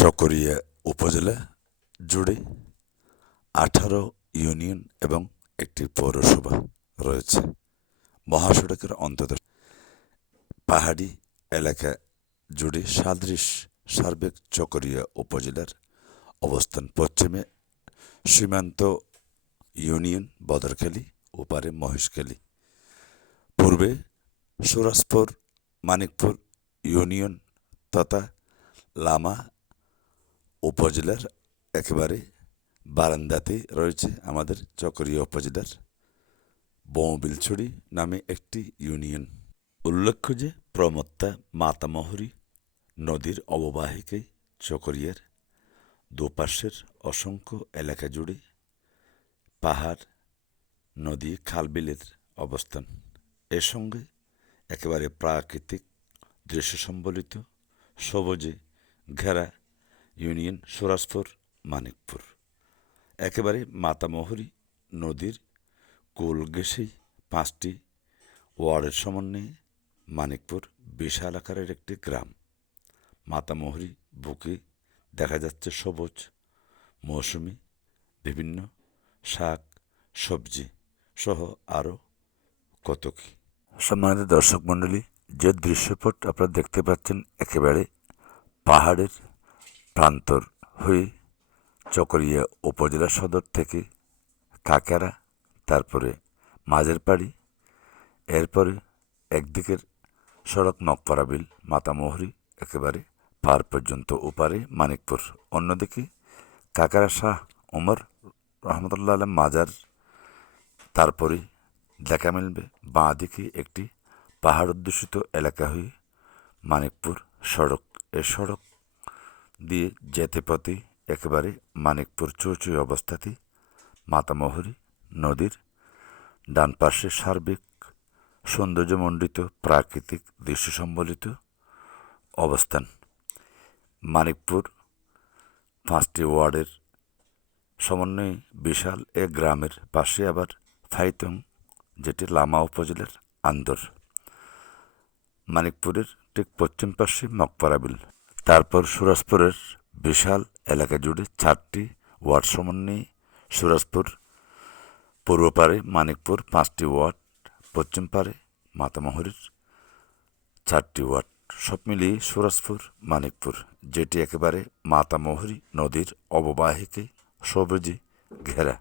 চকরিয়া উপজেলা জুড়ে 18 ইউনিয়ন এবং একটি পৌরসভা রয়েছে। মহাসড়কের অন্তত পাহাড়ি এলাকা জুড়ে সার্বিক চকরিয়া উপজেলার অবস্থান। পশ্চিমে সীমান্ত ইউনিয়ন বদরখালী, ওপারে মহেশখালী। পূর্বে সুরাজপুর মানিকপুর ইউনিয়ন তথা লামা উপজেলার একেবারে বারান্দাতে রয়েছে আমাদের চকরিয়া উপজেলার বৌবিলছড়ি নামে একটি ইউনিয়ন। উল্লেখ্য যে প্রমত্তা মাতামহরী নদীর অববাহিকায় চকরিয়ার দুপাশের অসংখ্য এলাকা জুড়ে পাহাড়, নদী, খালবিলের অবস্থান। এর সঙ্গে একেবারে প্রাকৃতিক দৃশ্য সম্বলিত সবুজে ঘেরা ইউনিয়ন সুরাজপুর মানিকপুর। একেবারে মাতামহরী নদীর কোল ঘেঁষেই 5টি ওয়ার্ডের সমন্বয়ে মানিকপুর বিশাল আকারের একটি গ্রাম। মাতামহরী বুকে দেখা যাচ্ছে সবুজ মৌসুমি বিভিন্ন শাক সবজি সহ আরও কত কি। সম্মানিত দর্শক মণ্ডলী, যে দৃশ্যপট আপনারা দেখতে পাচ্ছেন একেবারে পাহাড়ের প্রান্তর হয়ে চকরিয়া উপজেলা সদর থেকে কাকারা, তারপরে মাঝের পাড়ি, এরপরে একদিকের সড়ক মগপাড়াবিল মাতামহরী একেবারে পার পর্যন্ত, ওপারে মানিকপুর, অন্যদিকে কাকারা শাহ ওমর রহমতুল্লাহ আলম মাজার। তারপরে দেখা মিলবে বাঁ দিকে একটি পাহাড় অধ্যুষিত এলাকা হয়ে মানিকপুর সড়ক। এ সড়ক দিয়ে যেতে পথে একেবারে মানিকপুর চৌচুই অবস্থাতে মাতামহরী নদীর ডান পাশে সার্বিক সৌন্দর্যমণ্ডিত প্রাকৃতিক দৃশ্য সম্বলিত অবস্থান। মানিকপুর 5টি ওয়ার্ডের সমন্বয়ে বিশাল এ গ্রামের পাশে আবার ফাইতং, যেটি লামা উপজেলার আন্দর। মানিকপুরের ঠিক পশ্চিম পাশে মগপাড়াবিল। তারপর সুরাজপুরের বিশাল এলাকা জুড়ে 4টি ওয়ার্ড সমন্বয়ে সুরাজপুর। পূর্ব পারে মানিকপুর 5টি ওয়ার্ড, পশ্চিম পারে মাতামহরীর 4টি ওয়ার্ড, সব মিলিয়ে সুরাজপুর মানিকপুর, যেটি একেবারে মাতামহরী নদীর অববাহিকায় সবুজে ঘেরা।